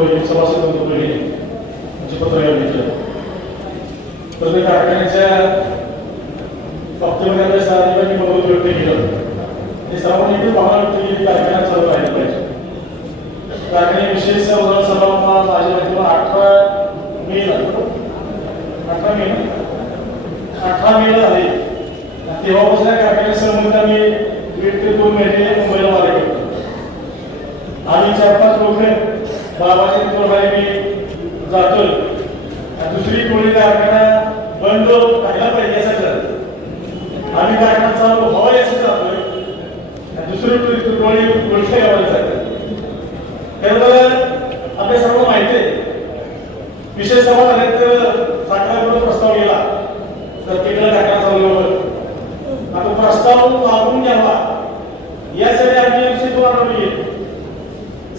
सभासद बंधूंनी पत्रकार घेतलं. तर कारखान्याच्या बाबतीमध्ये सार्वजनिक मत व्यक्त केलं. हे सर्वांनी भावना व्यक्त केली कारखाना चालू राहिला पाहिजे. कारखाने विशेष सभा माझ्या माहितीला 18 मे झाली. तेव्हापासून कारखान्या संबंधित आम्ही 1 ते 2 महिने मुंबईला वारा केला. आम्ही 4-5 लोक बाबाची टोळी मी जातो. दुसरी टोळी कारखाना बंद राहिला पाहिजे यासाठी आम्ही कारखाना चालू व्हावा यासाठी जातोय. दुसरी टोळी गोष्ट गावाला जाते. त्यामुळे आपल्या सर्व माहिती आहे. विशेष सभा झाल्यात साखरेचा प्रस्ताव गेला तर तिकडे कारखाना चालवल्यावर आता प्रस्ताव मागून घ्यावा यासाठी आम्ही MC 2 आठवडी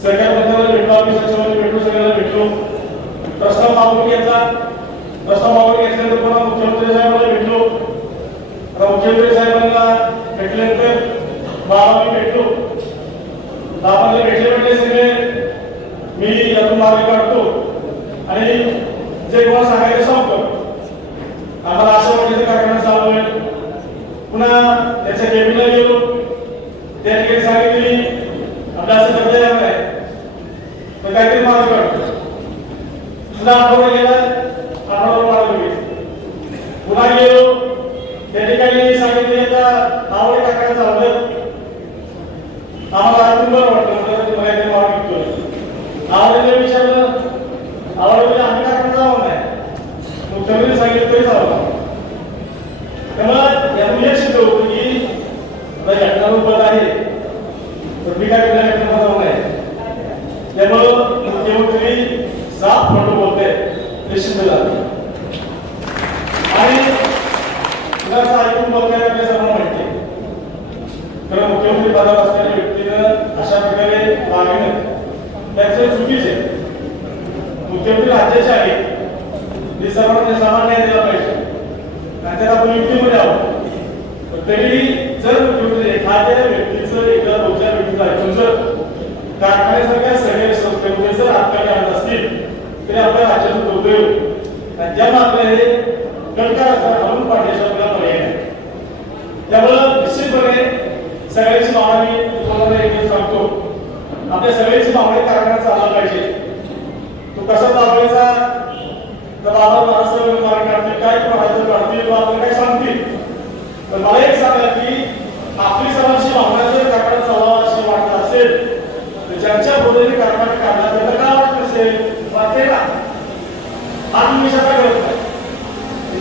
सरकार मंत्र्याला भेटलो. आम्ही सचिवांना भेटलो. सगळ्यांना भेटलो. प्रस्ताव मागून घ्यायचा. प्रस्ताव मागून घेतल्यानंतर पुन्हा मुख्यमंत्री साहेबांना भेटलो. मुख्यमंत्री साहेबांना भेटल्यानंतर बाबांनी भेटलो. बाबांना भेटले म्हणजे सगळे मी यातून मार्ग काढतो आणि जे कोण सांगायचं सांगतो. आम्हाला असं वाटतं कारखाना चालू आहे. पुन्हा त्याच्या केबिनला गेलो. त्या ठिकाणी सांगितली आपल्या असं करता येणार आहे तर काहीतरी मार्ग काढतो. पुन्हा आठवडा गेला. आठवडा मार्ग घेतला. पुन्हा गेलो. त्या ठिकाणी सांगितले आता आवड कारखाना चालवलं. आम्हाला आतून बरं वाटलं. मला ते मार्ग घेतोय. आवडीला विचारलं. आवडीला आम्ही कारखाना जावं नाही. मुख्यमंत्री सांगितलं तरी चालवलं. त्यामुळे यातून एक शिकलो की घटनावर पद आहे तर मी काय केलं घटना जाऊ नये. त्यामुळं मुख्यमंत्री साफ फोटो बोलते निश्चित झालं आणि ऐकून बघण्यात आपल्या सर्वांना माहिती आहे. तर मुख्यमंत्री पदावर असलेल्या व्यक्तीनं अशा प्रकारे वागणं त्याचं चुकीचे. मुख्यमंत्री राज्याचे आहे. हे सर्वांना समान न्याय दिला पाहिजे आणि त्याला आपण युक्तीमध्ये आहोत. तरी जर मुख्यमंत्री एखाद्या व्यक्तीचं एका दोन-चार व्यक्तीचं ऐकून जर कारखान्यासारख्या सगळ्या संस्थेमध्ये जर हातकाने आणत असतील तरी आपल्या राज्याचं दुर्दैव आणि ज्या मागण्या हे कणकार घालून पाडण्याच्या आपल्याला पर्याय नाही. त्यामुळं निश्चितपणे सगळ्यांची मागणी तुम्हाला एक सांगतो. आपल्या सगळ्यांची मागणी कारखाना चालला पाहिजे. तो कसा चालवायचा तर बाबा महाराष्ट्र मार्ग काढतील काय महाराष्ट्र काढतील आपल्याला काय सांगतील. तर मला एक सांगा की आपली सर्वांची भावना जर कारखाना चालवा अशी वाटत असेल तर ज्यांच्या बोलणी कारखाना काढला त्याला काय वाटत असेल वाटते का? हा तुम्ही सगळं करत नाही.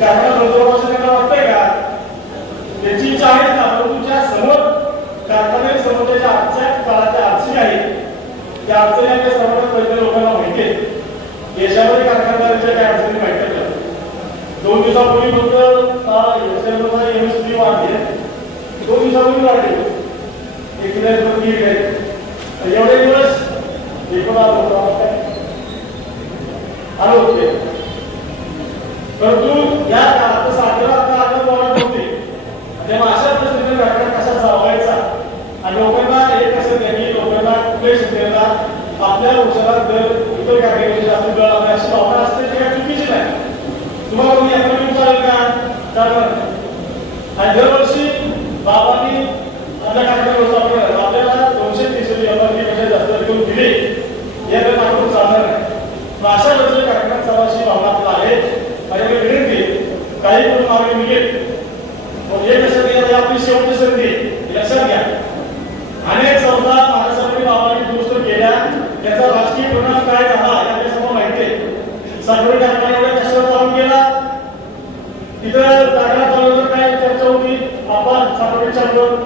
कारखाना बंदोबस्त त्यांना वाटतंय का? त्याची इच्छा आहे ना. परंतु तुमच्या समोर कारखान्याच्या समोर त्याच्या आजच्या काळाच्या अडचणी आहेत. त्या अडचणी आपल्या सर्वांना पहिल्या लोकांना माहिती आहे. देशामध्ये कारखानदारांच्या काय अडचणी माहिती आहेत. 2 दिवसापूर्वी फक्त MSP वाढली. 2 दिवसापूर्वी वाढली. एवढे दिवस आलो होते. परंतु या काळात साखर आता वाढत होते. तेव्हा अशा परिस्थितीत कारखाना कसा चालवायचा आणि लोकांना एक कसं द्यावी. लोकांना कुठल्याही शेतकऱ्याला आपल्या औषधात दर इतर कारखान्याची जास्त दर लागणे अशी भावना असते. ते काय चुकीची नाही. तुम्हाला कोणी याकडे चालेल का? चालणार नाही. आणि दरवर्षी बाबांनी आपल्या कारखान्यावर आपल्याला 200-300 पेक्षा जास्त रक्कम दिली. याकडे आपण चालणार नाही. अशा वेळेस कारखाना चालवायची भावना आपल्याला आहे. माझ्याकडे विनंती काही करून मार्ग मिळेल. हे लक्षात घ्या. आपली शेवटची संधी लक्षात घ्या. अनेक संस्था महाराष्ट्रामध्ये बाबांनी दुरुस्त केल्या. त्याचा राजकीय परिणाम काय झाला याकडे सर्व माहिती आहे. साखर कारखाना एवढ्या कशावर चालू केला. तिथं कारखाना चालवल्यावर काय चर्चा होती. आपण साखर चालवलं.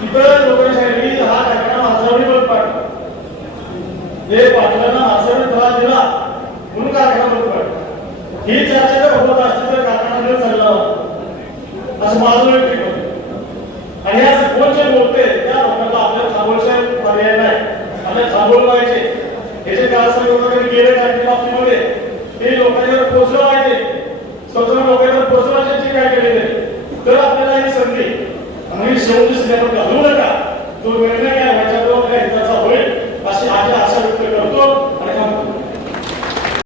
तिथं लोकांनी सांगितलं हा कारखाना माझ्यावर बंद पाडला. हे पाटलांना माझ्यावर त्रास दिला म्हणून कारखाना बंद पाडला. ही चर्चा जर होत असती तर कारखाना चालला असं माझं व्यक्तिगत होतं. आणि या कोण जे बोलते त्या लोकांना आपल्याला थांबवण्याचा पर्याय नाही. आपल्याला थांबवलं पाहिजे. हे जे काळासाठी गेले कारखान्या बाबतीमध्ये ते लोकांवर पोचलं पाहिजे. स्वतः लोकांवर पोचवण्याची काय केलेले तर आपल्याला ही संधी आणि शेवटी घालू नका. जो निर्णय